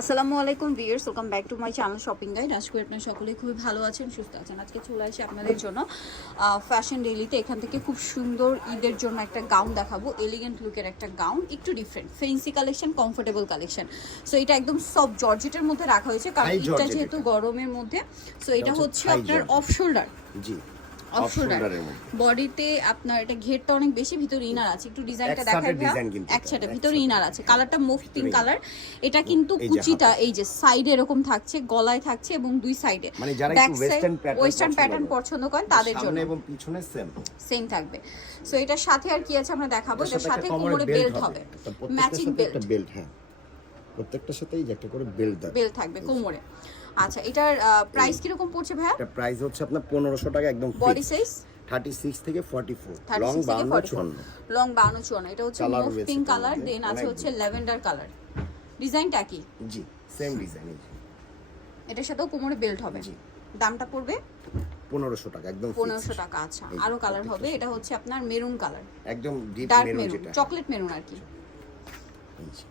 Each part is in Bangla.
আসসালামু আলাইকুম viewers welcome back to my channel shopping guide. আজকে আপনারা সকলে খুবই ভালো আছেন সুস্থ আছেন। আজকে চলে আসি আপনাদের জন্য ফ্যাশন ডেইলিতে এখান থেকে খুব সুন্দর ঈদের জন্য একটা গাউন দেখাবো এলিগেন্ট লুকের একটা গাউন একটু different fancy collection comfortable collection so এটা একদম সব জর্জেটের মধ্যে রাখা হয়েছে কারণ ঈদটা যেহেতু গরমের মধ্যে সো এটা হচ্ছে আপনার। অফ শোল্ডার জি। বডিতে আপনার এটা ঘেরটা অনেক বেশি ভিতরে ইনার আছে। একটু ডিজাইনটা দেখাই একসাথে ভিতরে ইনার আছে। কালারটা মুভ পিঙ্ক কালার এটা কিন্তু কুচিটা এই যে সাইডে এরকম থাকছে গলায় থাকছে এবং দুই সাইডে মানে যারা একটু western pattern ওয়েস্টার্ন প্যাটার্ন পছন্দ করেন তাদের জন্য। এবং পিছনে সেম সেম থাকবে। সো এটার সাথে আর কি আছে আমরা দেখাবো? এটার সাথে কোমরে বেল্ট হবে। ম্যাচিং বেল্ট বেল্ট হ্যাঁ। প্রত্যেকটার সাথেই একটা করে বেল্ট দেয় বেল্ট থাকবে কোমরে। আচ্ছা এটার প্রাইস কীরকম পড়ছে ভাইয়া? এটা প্রাইস হচ্ছে আপনার পনেরোশো টাকা একদম বডি সাইজ থার্টি সিক্স থেকে forty four thirty long six থেকে বাউন্ন ফর্টি চুয়ান্ন। লং বাউন্ন চুয়ান্ন। এটা হচ্ছে পিঙ্ক কালার দেন আছে হচ্ছে ল্যাভেন্ডার কালার ডিজাইনটা কি? জি সেম ডিজাইন এটার সাথেও কোমরে বেল্ট হবে। জি। দামটা পড়বে? পনেরোশো টাকা একদম পনেরোশো টাকা আচ্ছা। আরও কালার হবে। এটা হচ্ছে আপনার মেরুন কালার একদম ডিপ মেরুন যেটা। চকলেট মেরুন আর কি। যে।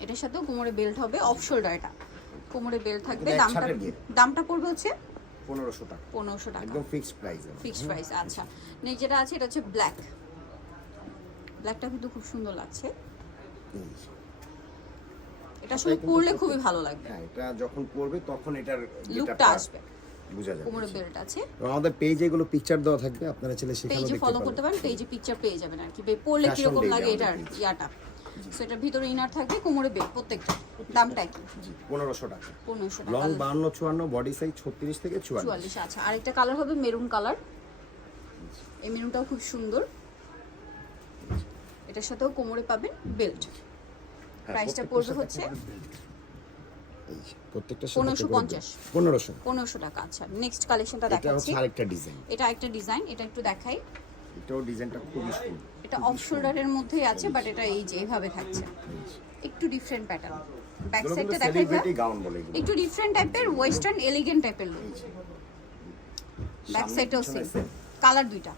এটার সাথেও কোমরে বেল্ট হবে অফ শোল্ডার এটা। কোমরে বেল্ট থাকবে দামটা দামটা পড়বে হচ্ছে পনেরোশো টাকা। পনেরোশো টাকা। একদম ফিক্সড প্রাইস ফিক্সড প্রাইস আচ্ছা। নেক্সট যেটা আছে এটা হচ্ছে ব্ল্যাক ব্ল্যাকটা কিন্তু খুব সুন্দর লাগছে। এটা আসলে পরলে খুব- খুবই ভালো লাগবে। হ্যাঁ এটা যখন পড়বে তখন এটার লুকটা আসবে। বোঝা যাবে। কোমরে বেল্ট আছে। আমাদের পেজে এগুলো পিকচার দেওয়া থাকবে আপনারা চাইলে সেখানেও পেজে ফলো করতে পারেন পেজে পিকচার পেয়ে যাবেন আর কি। পরলে কীরকম Day লাগে এটার। ইয়াটা? সো এটার ভিতরে ইনার থাকবে কোমরে বেল্ট প্রত্যেকটা দামটা কি জি পনেরোশো টাকা। পনেরোশো লং টাকা বাহান্ন চুয়ান্ন বডি সাইজ ছত্রিশ থেকে চুয়াল্লিশ। চুয়াল্লিশ আচ্ছা। আরেকটা কালার হবে মেরুন কালার এই মেরুনটাও খুব সুন্দর। এটার সাথেও কোমরে পাবেন বেল্ট হ্যাঁ, প্রাইসটা পড়বে হচ্ছে পনেরোশো পঞ্চাশ। পনেরোশো। পনেরোশো টাকা আচ্ছা। নেক্সট কালেকশনটা এটা দেখাচ্ছি। হচ্ছে আরেকটা ডিজাইন এটা একটা ডিজাইন এটা একটু দেখাই। এটাও ডিজাইনটা খুবই সুন্দর এটা অফ শোল্ডারের মধ্যেই আছে বাট এটা এই যে এভাবে থাকছে। একটু ডিফারেন্ট প্যাটার্ন ব্যাক সাইডটা দেখাই একটু ডিফারেন্ট টাইপের ওয়েস্টার্ন এলিগেন্ট টাইপের লুক ব্যাক সাইডটাও সেম কালার দুইটা।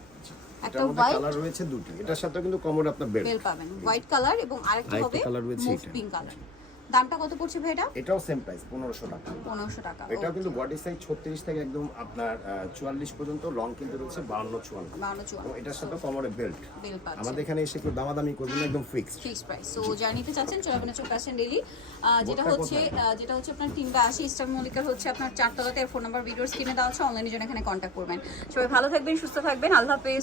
একটা হোয়াইট কালার রয়েছে দুটি এটার সাথে কিন্তু কোমরে আপনার বেল পাবেন। হোয়াইট কালার এবং আরেকটা আরেকটা হবে মুভ পিঙ্ক কালার দামটা কত পড়ছে ভাই এটা? এটাও সেম প্রাইস পনেরোশো টাকা। পনেরোশো টাকা এটাও কিন্তু বডি সাইজ ছত্রিশ থেকে একদম আপনার চুয়াল্লিশ পর্যন্ত লং কিন্তু রয়েছে বাহান্ন চুয়ান্ন। বাউন্ন তো চুয়ান্ন এটার সাথে কোমরে বেল্ট আমাদের এখানে এসে একটু দামাদামি করবেন না, একদম ফিক্সড ফিক্স প্রাইস সো যা নিতে চাচ্ছেন চলে আসবেন ফ্যাশন ডেইলি যেটা হচ্ছে যেটা হচ্ছে আপনার তিনটা আশি স্টার মল্লিকার হচ্ছে আপনার চারতলাতে ফোন নাম্বার ভিডিওস কিনে দেওয়া আছে অনলাইনে জন্য এখানে কন্ট্যাক্ট করবেন। সবাই ভালো থাকবেন সুস্থ থাকবেন আল্লাহ হাফেজ।